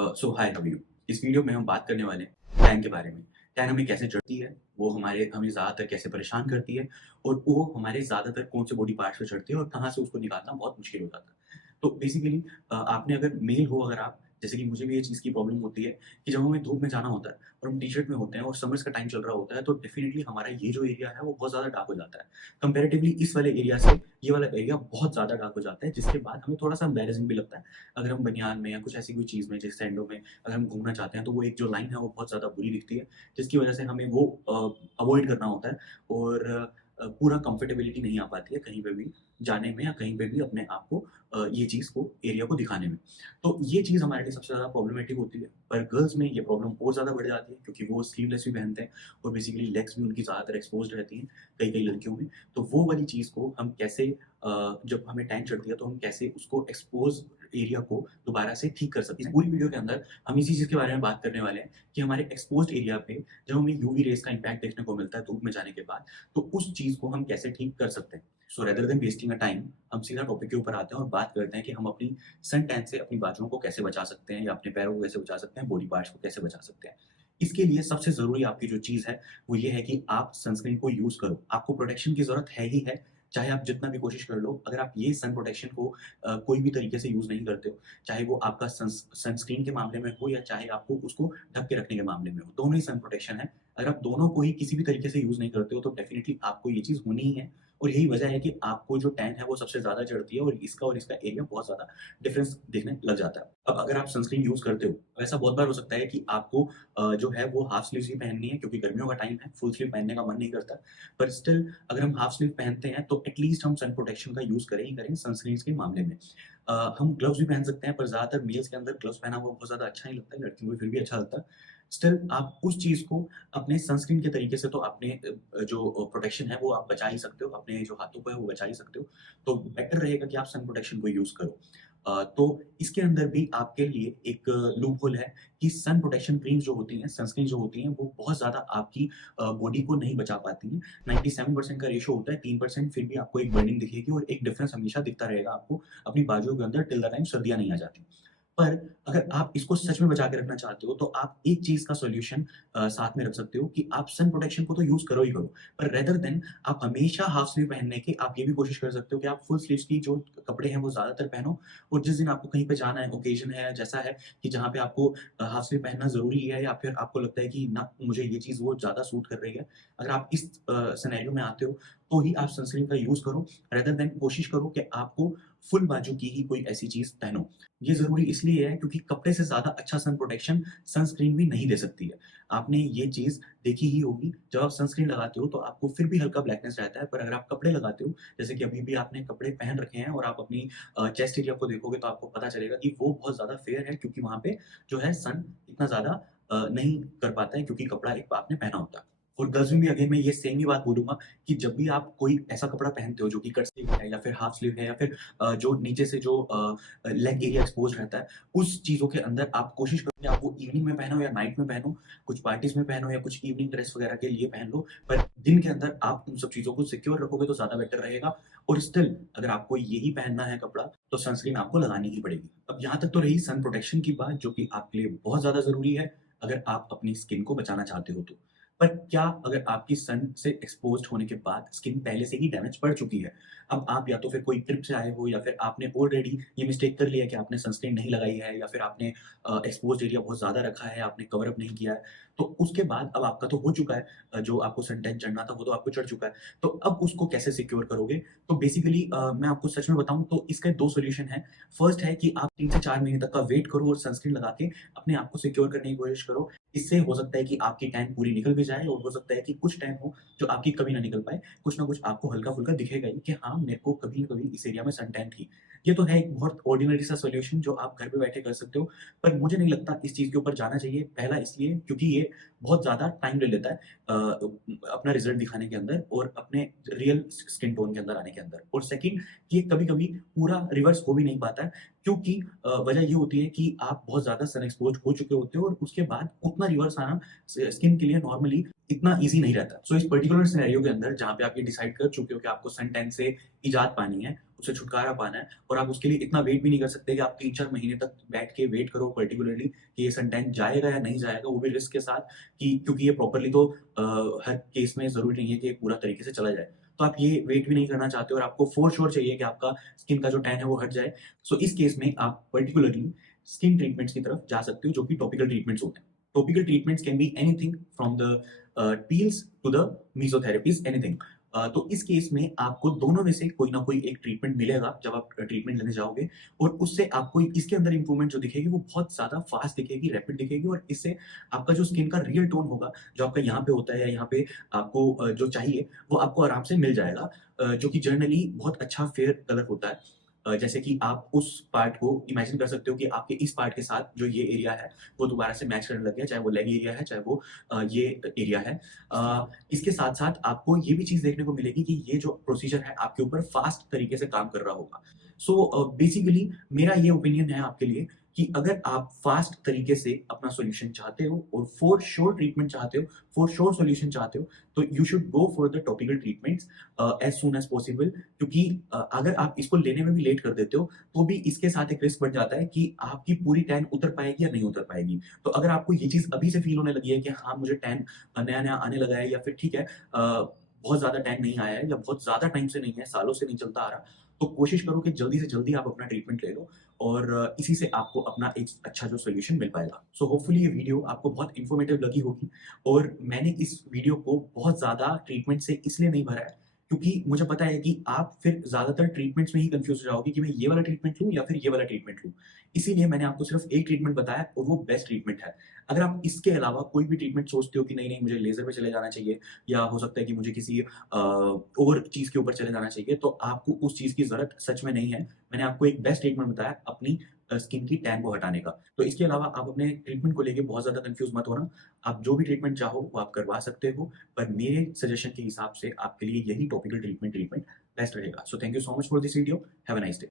So hi how are you. इस video में हम बात करने वाले हैं टैन के बारे में। टैन हमें कैसे चढ़ती है, वो हमें ज़्यादातर कैसे परेशान करती है और वो हमारे ज़्यादातर कौन से बॉडी पार्ट्स पे चढ़ती है और कहाँ से उसको निकालना बहुत मुश्किल हो जाता है। तो बेसिकली आपने अगर मेल हो अगर आप, जैसे कि मुझे भी ये चीज़ की प्रॉब्लम होती है कि जब हमें धूप में जाना होता है और हम टी-शर्ट में होते हैं और समर्स का टाइम चल रहा होता है, तो डेफ़िनिटली हमारा ये जो एरिया है वो बहुत ज़्यादा डार्क हो जाता है। कंपैरेटिवली इस वाले एरिया से ये वाला एरिया बहुत ज़्यादा डार्क हो जाता है, जिसके बाद हमें थोड़ा-सा एम्बैरेसिंग भी लगता है। अगर हम बनियान में या कुछ ऐसी कोई चीज़ में जैसे सैंडो में अगर हम घूमना चाहते हैं, तो वो एक जो लाइन है वो बहुत ज़्यादा बुरी दिखती है, जिसकी वज़ह से हमें वो अवॉइड करना होता है और पूरा कंफर्टेबिलिटी नहीं आ पाती है कहीं पे भी जाने में या कहीं पे भी अपने आप को ये चीज़ को एरिया को दिखाने में। तो ये चीज़ हमारे लिए सबसे ज़्यादा प्रॉब्लमैटिक होती है, पर गर्ल्स में ये प्रॉब्लम और ज़्यादा बढ़ जाती है क्योंकि वो स्लीवलेस भी पहनते हैं और बेसिकली लेग्स भी उनकी ज़्यादातर एक्सपोज़्ड रहती हैं, कई-कई लड़कियों में। तो वो वाली चीज़ को हम कैसे जब हमें टैन चढ़ती है तो हम कैसे उसको एक्सपोज़ एरिया को दोबारा से ठीक कर सकते हैं। इस पूरी वीडियो के अंदर हम इसी चीज़ के बारे में बात करने वाले हैं कि हमारे एक्सपोज़्ड एरिया पे जब हमें यूवी रेज़ का इम्पैक्ट देखने को मिलता है धूप में जाने के बाद, तो उस चीज़ को हम कैसे ठीक कर सकते हैं। सो rather than wasting a time, हम सीधा टॉपिक के ऊपर आते हैं और बात करते हैं कि हम अपनी सन टैन से अपनी बाजुओं को कैसे बचा सकते हैं या अपने पैरों को कैसे बचा सकते हैं, बॉडी पार्ट्स को कैसे बचा सकते हैं। इसके लिए सबसे ज़रूरी आपकी जो चीज़ है, वो ये है कि आप सनस्क्रीन को यूज़ करो। आपको प्रोटेक्शन की ज़रूरत है ही है, चाहे आप जितना भी कोशिश कर लो, अगर आप ये सन प्रोटेक्शन को कोई भी तरीके से यूज़ नहीं करते हो, चाहे वो आपका सनस्क्रीन के मामले में हो या चाहे आपको उसको ढक के रखने के मामले में हो, दोनों ही सन प्रोटेक्शन है। अगर आप दोनों को ही किसी भी तरीके से यूज़ नहीं करते हो, तो डेफ़िनिटली आपको ये चीज़ होनी ही है और यही वजह है कि आपको जो टैन है, वो सबसे ज़्यादा चढ़ती है और इसका एरिया बहुत ज़्यादा डिफ़रेंस दिखने लग जाता है। अब अगर आप सनस्क्रीन यूज़ करते हो, तो ऐसा बहुत बार हो सकता है कि आपको जो है वो हाफ स्लीव्स ही पहननी है क्योंकि गर्मियों का टाइम है, फुल स्लीव पहनने का मन नहीं करता। पर स्टिल अगर हम हाफ स्लीव पहनते हैं, तो एटलीस्ट हम सन प्रोटेक्शन का यूज़ करें ही करें सनस्क्रीन्स के मामले में। हम ग्लव्स भी पहन सकते हैं, पर ज़्यादातर मेल्स के अंदर ग्लव्स पहना हुआ बहुत ज़्यादा अच्छा नहीं लगता है, लड़कियों को फिर भी अच्छा लगता है। स्टिल आप उस चीज़ को अपने सनस्क्रीन के तरीके से तो अपने जो प्रोटेक्शन है वो आप बचा ही सकते हो, अपने जो हाथों को है वो बचा ही सकते हो। तो बेटर रहेगा कि आप सन प्रोटेक्शन को यूज़ करो। तो इसके अंदर भी आपके लिए एक लूप होल है कि सन प्रोटेक्शन क्रीम्स जो होती हैं, सनस्क्रीन जो होती हैं, वो बहुत ज़्यादा आपकी बॉडी को नहीं बचा पाती हैं। 97% का रेशियो होता है, 3% फिर भी आपको एक बर्निंग दिखेगी और एक डिफरेंस हमेशा दिखता रहेगा आपको अपनी बाजुओं के अंदर टिल द टाइम सर्दियाँ नहीं आ जाती। पर अगर आप इसको सच में बचा के रखना चाहते हो, तो आप एक चीज़ का सॉल्यूशन साथ में रख सकते हो कि आप सन प्रोटेक्शन को तो यूज़ करो ही करो, पर रेदर देन आप हमेशा हाफ स्लीव पहनने की आप ये भी कोशिश कर सकते हो कि आप फुल स्लीव्स की जो कपड़े हैं, वो ज़्यादातर पहनो और जिस दिन आपको कहीं पे जाना है, ओकेज़न है, जैसा है कि जहाँ पे आपको हाफ स्लीव पहनना ज़रूरी है या फिर आपको लगता है कि ना मुझे ये चीज़ वो ज़्यादा सूट कर रही है। अगर आप इस सिनेरियो में आते हो, तो ही आप सनस्क्रीन का यूज़ करो, रेदर देन कोशिश करो कि आपको फुल बाजू की ही कोई ऐसी चीज़ पहनो। ये ज़रूरी इसलिए है क्योंकि कपड़े से ज़्यादा अच्छा सन प्रोटेक्शन सनस्क्रीन भी नहीं दे सकती है। आपने ये चीज़ देखी ही होगी, जब आप सनस्क्रीन लगाते हो तो आपको फिर भी हल्का ब्लैकनेस रहता है, पर अगर आप कपड़े लगाते हो, जैसे कि अभी भी आपने कपड़े पहन रखे हैं और आप अपनी चेस्ट एरिया को देखोगे तो आपको पता चलेगा कि वो बहुत ज़्यादा फेयर है क्योंकि वहाँ पे जो है सन इतना ज़्यादा नहीं कर पाता है क्योंकि कपड़ा एक आपने पहना होता है। और गर्ल्स में भी अगेन मैं ये सेम ही बात बोलूँगा कि जब भी आप कोई ऐसा कपड़ा पहनते हो जो कि कट स्लीव है या फिर हाफ स्लीव है या फिर जो नीचे से जो लेग एरिया एक्सपोज़ रहता है, उस चीज़ों के अंदर आप कोशिश करो कि आप वो इवनिंग में पहनो या नाइट में पहनो, कुछ पार्टीज़ में पहनो या कुछ इवनिंग ड्रेस वगैरह के लिए पहन लो, पर दिन के अंदर आप उन सब चीज़ों को सिक्योर रखोगे तो ज़्यादा बेटर रहेगा और स्टिल अगर आपको यही पहनना है कपड़ा, तो सनस्क्रीन आपको लगानी ही पड़ेगी। अब यहाँ तक तो रही सन प्रोटेक्शन की बात जो कि आपके लिए बहुत ज़्यादा ज़रूरी है, अगर आप अपनी स्किन को बचाना चाहते हो तो। पर क्या अगर आपकी सन से एक्सपोज़्ड होने के बाद स्किन पहले से ही डैमेज पड़ चुकी है, अब आप या तो फिर कोई ट्रिप से आए हो या फिर आपने ऑलरेडी ये मिस्टेक कर लिया कि आपने सनस्क्रीन नहीं लगाई है या फिर आपने एक्सपोज़्ड एरिया बहुत ज़्यादा रखा है, आपने कवर अप नहीं किया है, तो उसके बाद अब आपका तो हो चुका है जो आपको सन टैन चढ़ना था वो तो आपको चढ़ चुका है। तो अब उसको कैसे सिक्योर करोगे? तो बेसिकली मैं आपको सच में बताऊँ तो इसके 2 सॉल्यूशन हैं। फर्स्ट है कि आप 3 से 4 महीने तक का वेट करो और सनस्क्रीन लगा के अपने आप को सिक्योर करने की कोशिश करो। इससे हो सकता है कि आपकी टैन पूरी निकल भी जाए और हो सकता है कि कुछ टैन हो जो आपकी कभी ना निकल पाए। कुछ ना कुछ आपको हल्का-फुल्का दिखेगा ही कि हाँ, मेरे को कभी न कभी इस एरिया में सन टैन थी। ये तो है एक बहुत ऑर्डिनरी सा सॉल्यूशन जो आप घर पे बैठे कर सकते हो, पर मुझे नहीं लगता इस चीज़ के ऊपर जाना चाहिए। पहला इसलिए क्योंकि ये बहुत ज़्यादा टाइम ले लेता है अपना रिज़ल्ट दिखाने के अंदर और अपने रियल स्किन टोन के अंदर आने के अंदर। और सेकंड ये कभी-कभी पूरा रिवर्स हो भी नहीं पाता है क्योंकि वजह ये होती है कि आप बहुत ज़्यादा सन एक्सपोज़्ड हो चुके होते हो और उसके बाद उतना रिवर्स आना स्किन के लिए नॉर्मली इतना ईज़ी नहीं रहता। सो इस पर्टिकुलर सिनेरियो के अंदर जहाँ पे आप ये डिसाइड कर चुके हो कि आपको सन टैन से इजाद पानी है, उससे छुटकारा पाना है और आप उसके लिए इतना वेट भी नहीं कर सकते कि आप 3-4 महीने तक बैठ के वेट करो पर्टिकुलरली कि ये सन टैन जाएगा या नहीं जाएगा, वो भी रिस्क के साथ कि क्योंकि ये प्रॉपर्ली तो हर केस में ज़रूरी नहीं है कि ये पूरा तरीके से चला जाए। तो आप ये वेट भी नहीं करना चाहते और आपको फॉर श्योर चाहिए कि आपका स्किन का जो टैन है वो हट जाए। सो इस केस में आप पर्टिकुलरली स्किन ट्रीटमेंट्स की तरफ जा सकते हो जो कि टॉपिकल ट्रीटमेंट्स होते हैं। Topical treatments can be anything from the peels to the mesotherapies anything. तो इस केस में आपको दोनों में से कोई ना कोई एक ट्रीटमेंट मिलेगा जब आप ट्रीटमेंट लेने जाओगे और उससे आपको इसके अंदर इम्प्रूवमेंट जो दिखेगी वो बहुत ज़्यादा फास्ट दिखेगी, रैपिड दिखेगी और इससे आपका जो स्किन का रियल टोन होगा, जो आपका यहाँ पे होता है या यहाँ पे आपको जो चाहिए, वो आपको आराम से मिल जाएगा। जो कि जनरली बहुत अच्छा फेयर कलर होता है। जैसे कि आप उस पार्ट को इमेजिन कर सकते हो कि आपके इस पार्ट के साथ जो ये एरिया है, वो दोबारा से मैच करने लग गया, चाहे वो लेग एरिया है, चाहे वो ये एरिया है। इसके साथ-साथ आपको ये भी चीज़ देखने को मिलेगी कि ये जो प्रोसीजर है आपके ऊपर फ़ास्ट तरीके से काम कर रहा होगा। सो बेसिकली मेरा ये ओपिनियन है आपके लिए कि अगर आप फ़ास्ट तरीके से अपना सॉल्यूशन चाहते हो और फॉर श्योर ट्रीटमेंट चाहते हो, फॉर श्योर सॉल्यूशन चाहते हो, तो you should go for the topical treatments as soon as possible क्योंकि अगर आप इसको लेने में भी लेट कर देते हो, तो भी इसके साथ एक रिस्क बढ़ जाता है कि आपकी पूरी टैन उतर पाएगी या नहीं उतर पाएगी। तो अगर आपको ये चीज़ अभी से फ़ील होने लगी है कि हाँ, मुझे टैन नया-नया आने लगा है या फिर ठीक है बहुत ज़्यादा टैन नहीं आया है या बहुत ज़्यादा टाइम से नहीं है, सालों से नहीं चलता आ रहा, तो कोशिश करो कि जल्दी से जल्दी आप अपना ट्रीटमेंट ले लो और इसी से आपको अपना एक अच्छा जो सॉल्यूशन मिल पाएगा। सो होपफुली ये वीडियो आपको बहुत इन्फॉर्मेटिव लगी होगी और मैंने इस वीडियो को बहुत ज़्यादा ट्रीटमेंट से इसलिए नहीं भरा है, क्योंकि मुझे पता है कि आप फिर ज़्यादातर ट्रीटमेंट्स में ही कन्फ्यूज़ हो जाओगे कि मैं ये वाला ट्रीटमेंट लूँ या फिर ये वाला ट्रीटमेंट लूँ। इसीलिए मैंने आपको सिर्फ़ एक ट्रीटमेंट बताया और वो बेस्ट ट्रीटमेंट है। अगर आप इसके अलावा कोई भी ट्रीटमेंट सोचते हो कि नहीं, नहीं मुझे लेज़र पे चले जाना चाहिए या हो सकता है कि मुझे किसी और चीज़ के ऊपर चले जाना चाहिए, तो आपको उस चीज़ की ज़रूरत सच में नहीं है। मैंने आपको एक बेस्ट ट्रीटमेंट बताया अपनी स्किन की टैन को हटाने का। तो इसके अलावा आप अपने ट्रीटमेंट को लेके बहुत ज़्यादा कन्फ्यूज़ मत होना। आप जो भी ट्रीटमेंट चाहो वो आप करवा सकते हो, पर मेरे सजेशन के हिसाब से आपके लिए यही टॉपिकल ट्रीटमेंट बेस्ट रहेगा। So thank you so much for this video. Have a nice day.